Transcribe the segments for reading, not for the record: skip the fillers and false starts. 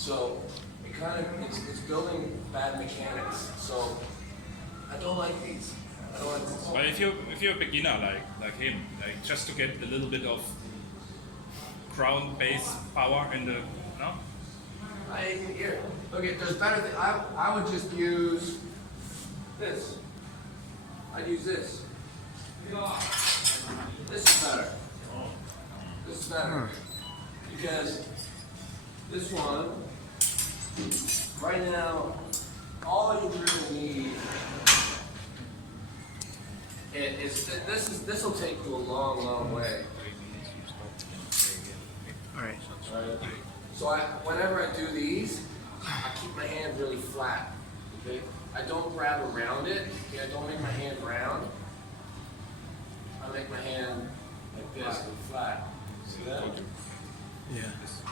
So it kind of, it's building bad mechanics. So I don't like these. I don't like these. But if you're a beginner like him, like just to get a little bit of ground base power in the Here, okay, there's better things. I would just use this. I'd use this. This is better. This is better. Because this one, right now, all you really need is this will take you a long, long way. All right. So whenever I do these, I keep my hand really flat. Okay? I don't grab around it. Okay? I don't make my hand round. I make my hand like this and flat. See that? Yeah.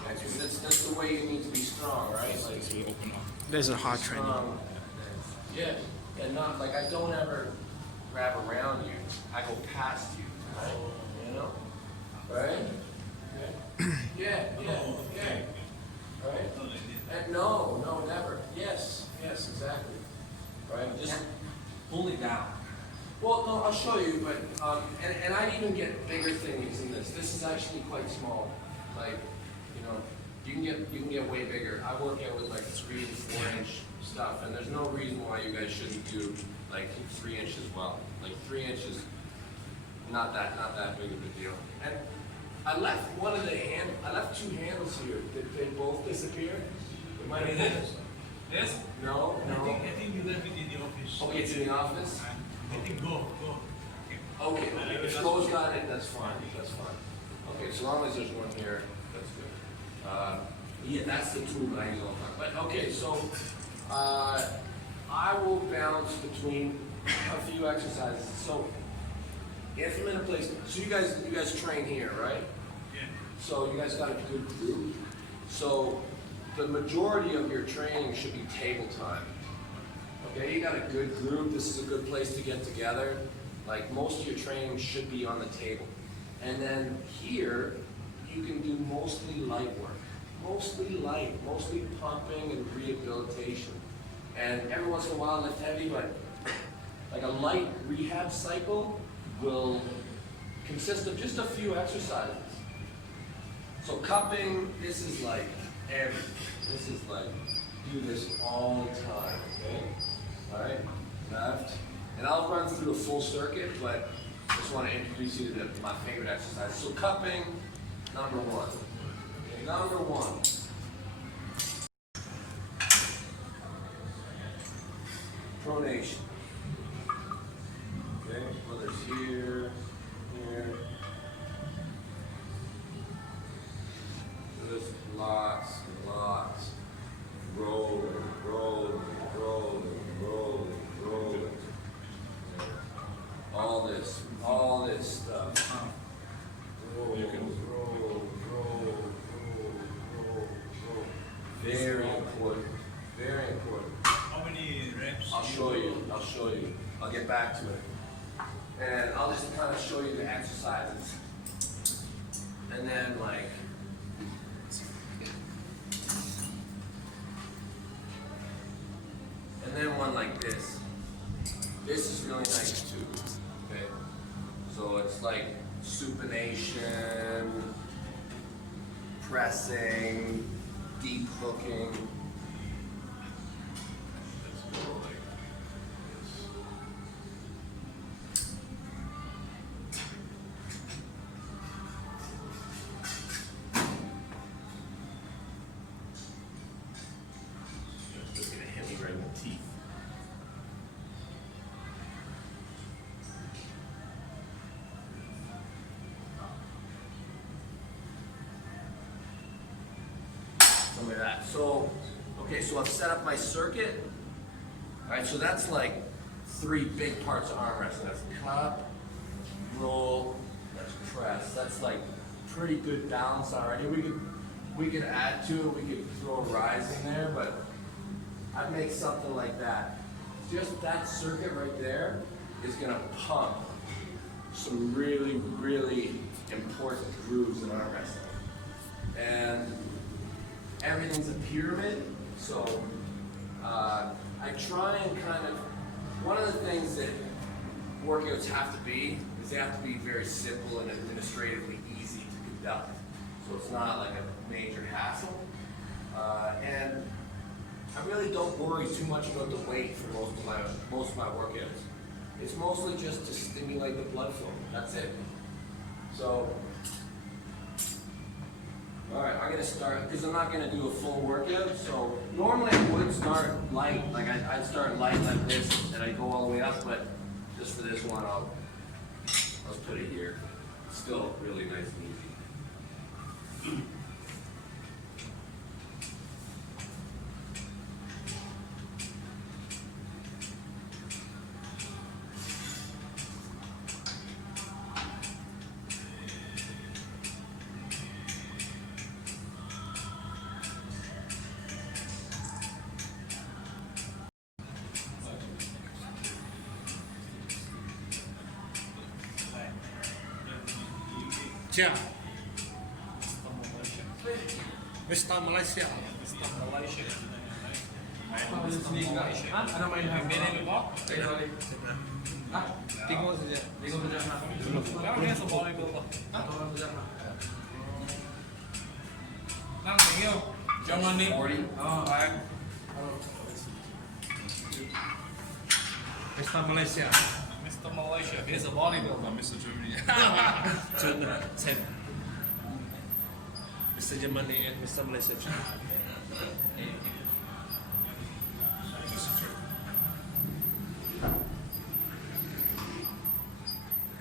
That's the way you need to be strong, right? Like open up. There's a hard training. Yeah, and not like I don't ever grab around you. I go past you, right? You know, right? Yeah. Right? And no, never. Yes, exactly. Right? Just pull it down. Well, no, I'll show you, but and I'd even get bigger things in this. This is actually quite small. Like, you know, you can get way bigger. I work out with like 3 and 4 inch stuff, and there's no reason why you guys shouldn't do like 3 inches well. Like 3 inches, not that big of a deal. And I left I left 2 handles here. Did they both disappear? It might have been. Yes? No. I think you left it in the office. Okay, it's in the office. I think go. Okay, if Flo's got it, that's fine. Okay, so long as there's one here, that's good. Yeah, that's the tool that I use all the time. But okay, so I will bounce between a few exercises. So if I'm in a place, so you guys train here, right? Yeah. So you guys got a good group. So the majority of your training should be table time. Okay, you got a good group. This is a good place to get together. Like most of your training should be on the table. And then here, you can do mostly light work. Mostly pumping and rehabilitation. And every once in a while lift heavy, but like a light rehab cycle will consist of just a few exercises. So cupping, this is like do this all the time, okay? All right, left. And I'll run through a full circuit, but I just want to introduce you to my favorite exercise. So cupping, number 1. Okay, number 1. Pronation. Okay, whether it's here. There's lots and lots. Rolling. All this stuff. Roll. Very important. How many reps? I'll show you. I'll get back to it. And I'll just kind of show you the exercises. And then like, and then one like this. This is really nice too. Okay. So it's like supination, pressing, deep hooking. Let's go like this. Just gonna hit me right in the teeth. Something like that. So, okay, so I've set up my circuit. All right, so that's like 3 big parts of arm wrestling. That's cup, roll, that's press. That's like pretty good balance already. We could add to it. We could throw a rise in there, but I'd make something like that. Just that circuit right there is gonna pump some really, really important grooves in arm wrestling. And everything's a pyramid. So I try and kind of, one of the things that workouts have to be is they have to be very simple and administratively easy to conduct. So it's not like a major hassle. And I really don't worry too much about the weight for most of my workouts. It's mostly just to stimulate the blood flow. That's it. So, all right, I'm gonna start because I'm not gonna do a full workout. So normally I would start light, like I'd start light like this, and I go all the way up. But just for this one, I'll put it here. Still really nice and easy. Yeah. Mr. Malaysia. Ano main Benen mo? Tinggal saja. Kamu dia seboleh berapa? Nang tinggal. Jangan nih. 40. Oh, baik. Mr. Malaysia. Mr. Malaysia, he's a bodybuilder. Mr. Germany. Same. Mr. Germany and Mr. Malaysia.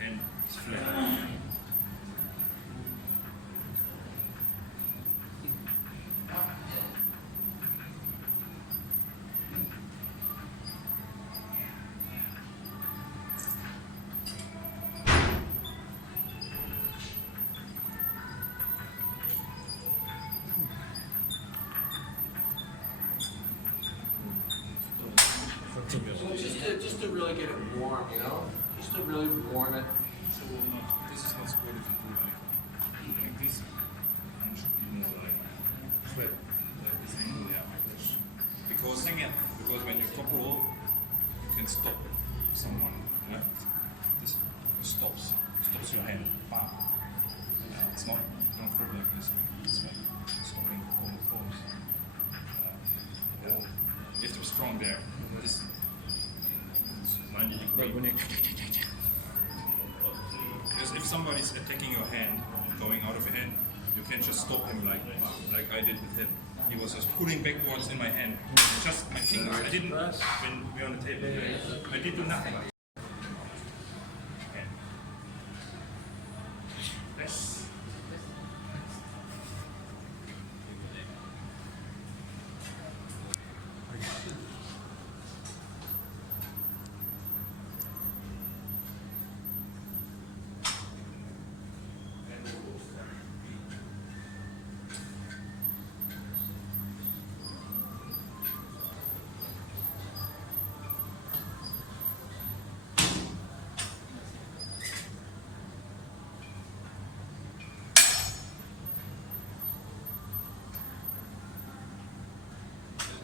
And it's flat. So just to really get it warm, you know? Just to really warm it. So this is not good if you do like this. And should be more like flat, like this angle, yeah. Because when you top roll, you can stop someone. Yeah? This stops your hand. Bam. It's not grip like this. It's like stopping all the forms. You have to be strong there. This 90 degree. Because if somebody's attacking your hand, going out of your hand, you can just stop him like I did with him. He was just pulling backwards in my hand. Just my fingers. I didn't, when we were on the table, I did do nothing. Okay. Yes.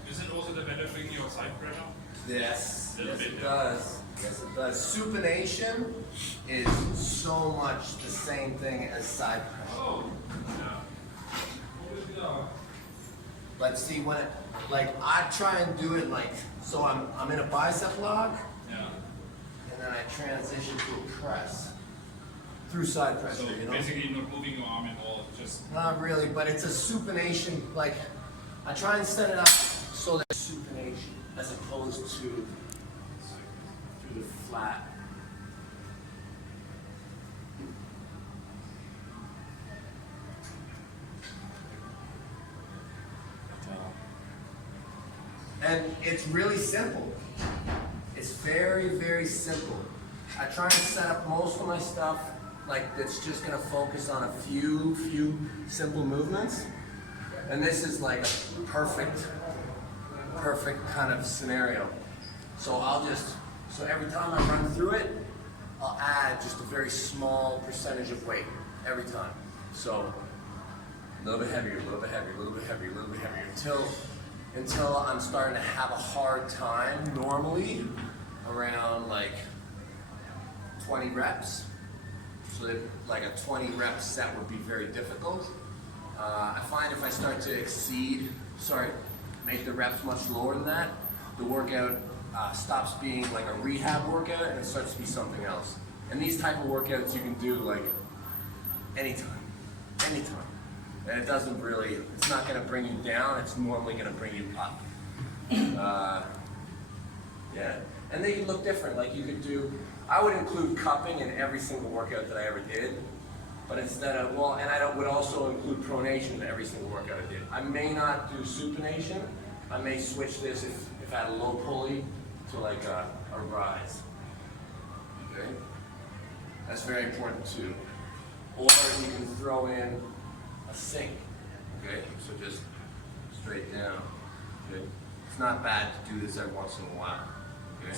Is it also developing your side pressure? Yes, Little yes bit, it yeah. does. Yes it does. Supination is so much the same thing as side pressure. Oh, yeah. Like see when it, like I try and do it like, so I'm in a bicep lock, Yeah. and then I transition to a press through side pressure, So you know? basically not moving your arm at all, just Not really, but it's a supination, like I try and set it up so that it's supination as opposed to through the flat. And it's really simple. It's very, very simple. I try and set up most of my stuff like that's just gonna focus on a few simple movements. And this is like a perfect kind of scenario. So so every time I run through it, I'll add just a very small percentage of weight every time. So A little bit heavier, a little bit heavier, a little bit heavier, a little bit heavier, until I'm starting to have a hard time, normally around like 20 reps. So that like a 20 rep set would be very difficult. I find if I start to make the reps much lower than that, the workout stops being like a rehab workout and it starts to be something else. And these type of workouts you can do like anytime. And it doesn't really, it's not gonna bring you down, it's normally gonna bring you up. Yeah, and they look different. Like you could do, I would include cupping in every single workout that I ever did. But instead of, and I would also include pronation in every single workout I did. I may not do supination. I may switch this if I had a low pulley to like a rise. Okay? That's very important too. Or you can throw in a sink. Okay? So just straight down. Okay? It's not bad to do this every once in a while. Okay?